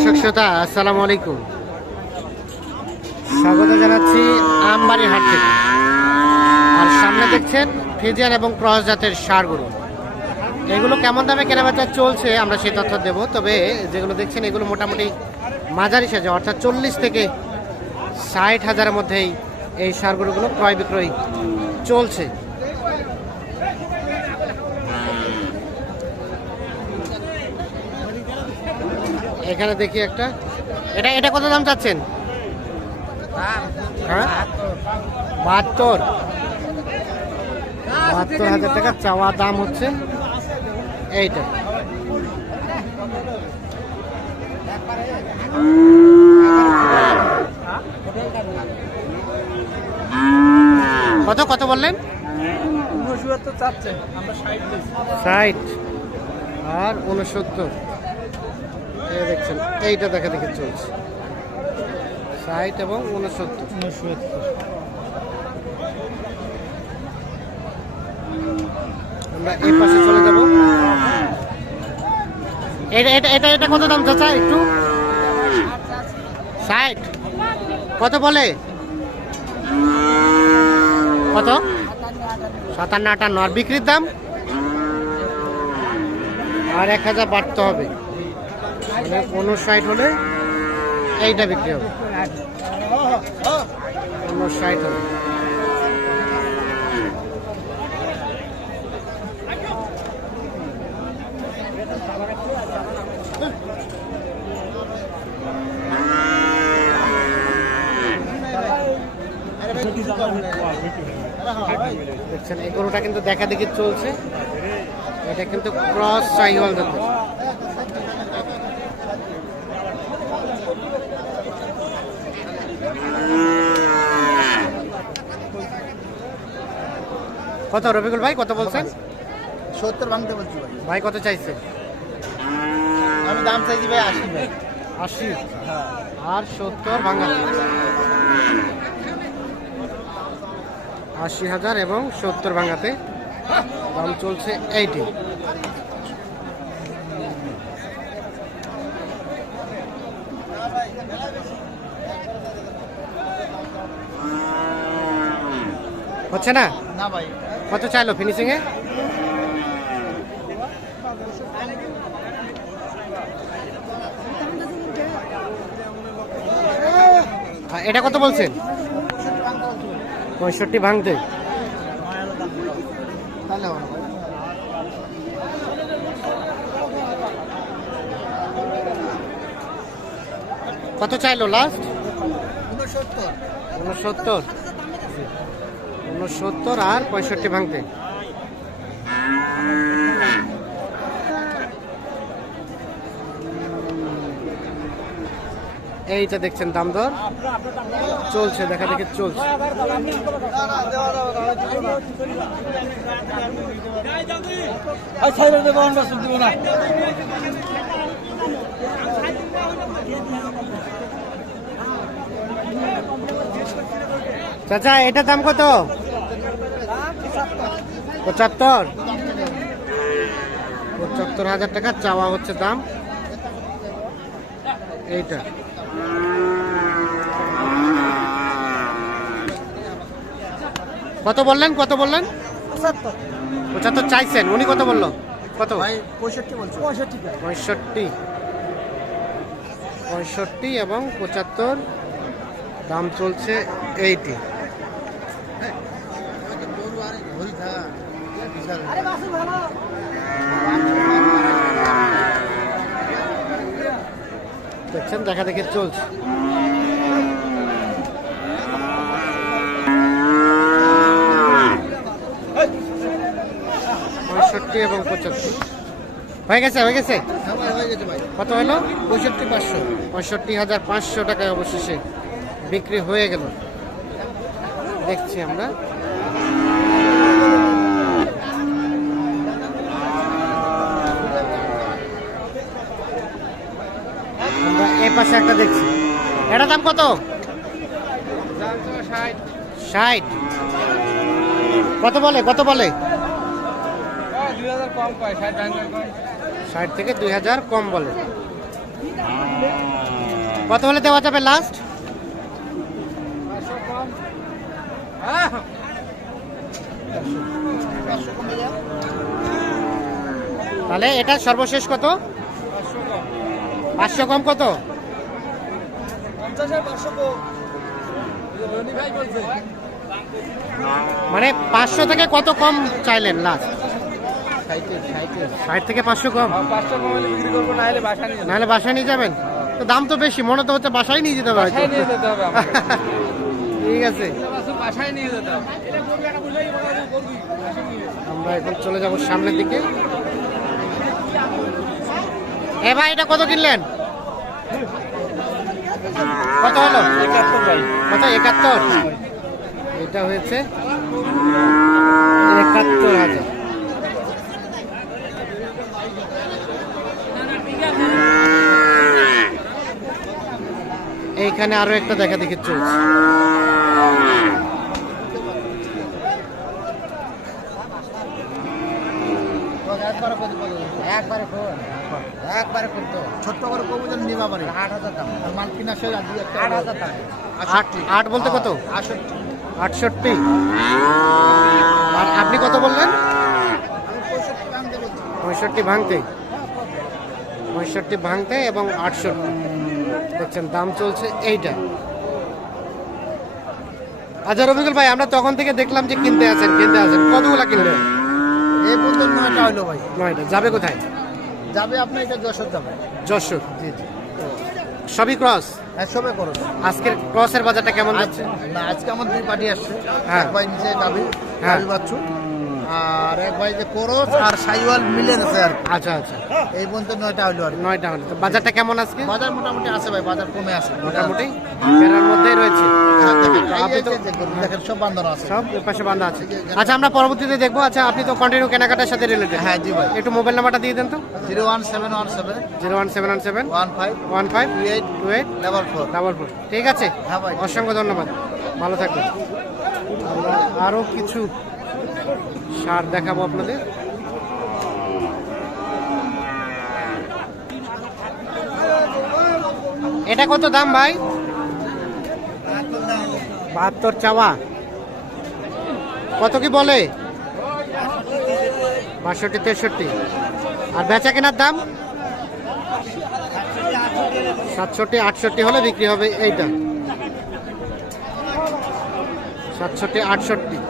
দর্শক শ্রোতা আসসালামু আলাইকুম, স্বাগত জানাচ্ছি আমবাড়ি হাট থেকে। আর সামনে দেখছেন ফ্রিজিয়ান এবং ক্রস জাতের ষাঁড় গরু। এগুলো কেমন দামে কেনাবেচা চলছে আমরা সেই তথ্য দেব। তবে যেগুলো দেখছেন এগুলো মোটামুটি মাঝারি সাজে, অর্থাৎ 40 থেকে 60 হাজারের মধ্যেই এই ষাঁড় গরুগুলো ক্রয় বিক্রয় চলছে। এখানে দেখি একটা, এটা কত দাম চাচ্ছেন? হ্যাঁ, 72,000 টাকা চাওয়া দাম হচ্ছে এইটা। কত বললেন? 60 আর 69 দেখছেন, এইটা দেখা দেখে চলছে 60 এবং 69। আমরা এই পাশে চলে যাব। এটা কত দাম চাচা? একটু 60 কত বলে? কত? 57-58। আর বিক্রির দাম আর 1000 বাড়তে হবে, মানে 59 হলে এইটা বিক্রি হবে, 59 হবে। দেখছেন এই গরুটা কিন্তু দেখা দেখি চলছে। এটা কিন্তু ক্রস সাইওয়াল জাতের। কত রবিকুল ভাই কত বলছেন? 70 ভাঙতে বলছি ভাই। ভাই কত চাইছে? আমি দাম চাইছি ভাই 80 ভাই। 80 আর 70 ভাঙা, 80,000 এবং 70 ভাঙাতে দাম চলছে 80। হচ্ছে না? না ভাই। কত চাইলো ফিনিশিং এ? এটা কত বলছেন? 65 ভাঙতে। কত চাইলো লাস্ট? 69 আর 65 ভাঙতে। এইটা দেখছেন দাম দর চলছে, দেখা দেখে চলছে। চাচা এটার দাম কত? 75,000 টাকা চাওয়া হচ্ছে দাম এইটা। কত বললেন? 75 চাইছেন, উনি কত বললো? কত? 65 বলছি। 65 এবং 75 দাম চলছে 80। দেখছেন দেখা দেখে চলছে। 65 এবং 75 হয়ে গেছে। কত হলো? 65,500 টাকায় অবশেষে বিক্রি হয়ে গেল। দেখছি আমরা এই পাশে একটা দেখছি। এটা দাম কত? 60। কত বলে? 2000 কম কয়, 60 থেকে 2000 কম বলে। কত হলে দেওয়া যাবে লাস্ট? তাহলে এটা সর্বশেষ কত? 500 কম কত? মানে 500 থেকে কত কম চাইলেন লাস্ট? 60 থেকে 500 কম? নাহলে বাসায় নিয়ে যাবেন? তো দাম তো বেশি, মনে তো হচ্ছে বাসায় নিয়ে যেতে হবে হয়তো। ঠিক আছে, আমরা এখন চলে যাব সামনের দিকে। এ ভাই, এটা কত কিনলেন? কত হলো? 71 ভাই। কত? 71? এটা হয়েছে 71,000। এইখানে আরো একটা দেখা দেখি চলছে। একবারে করতো ছোট্ট করে কবুতর নিবা পারে 8,000 দাম আর মাল কিনা সে 8,000 দাম। 8 বলতে কত? 68। আর আপনি কত বললেন? 65 ভাঙতে। 65 ভাঙতে এবং 68 দেখছেন দাম চলছে এইটা। আচ্ছা রবিকুল ভাই, আমরা তখন থেকে দেখলাম যে কিনতে আছেন কতগুলা কিনলেন? এই পর্যন্ত 9টা হলো ভাই। 9টা যাবে কোথায়? যাবে আপনার এটা যশোর যাবে। যশোর? জি জি, সবই ক্রস? হ্যাঁ সবে করো। আজকের ক্রসের বাজারটা কেমন যাচ্ছে? না, আজকে আমার 2 পার্টি আসছে। হ্যাঁ। এক ভাই নিচে গাবি হ্যাঁ। বাচ্চু, আর এক ভাই যে কোরস আর সাইওয়াল মিলে গেছে আর কি। আচ্ছা আচ্ছা, এই পর্যন্ত 9টা হলো আর কি। 9টা হলো। তো বাজারটা কেমন আজকে? বাজার মোটামুটি আছে ভাই, বাজার কমে আছে মোটামুটি বেড়ার মধ্যেই রয়েছে। হ্যাঁ, দেখেন, আপনি এই তো যে দেখেন সব বান্ধানো আছে। সব এর পাশে বাঁধা আছে। আচ্ছা, আমরা পরবর্তীতে দেখবো। আচ্ছা, আপনি তো কন্টিনিউ কেনাকাটার সাথে রিলেটেড। হ্যাঁ জি ভাই। একটু মোবাইল নাম্বারটা দিয়ে দেন তো। 01717 01717 15 15 28 28 44। 44। ঠিক আছে, হ্যাঁ ভাই। অসংখ্য ধন্যবাদ, ভালো থাকবেন। আমরা আরো কিছু সার দেখাবো আপনাদের। এটা কত দাম ভাই? 72 চাওয়া। কত কি বলে? 62 63। আর বেচা কেনার দাম 67 68 হলে বিক্রি হবে এইটা। 67 68।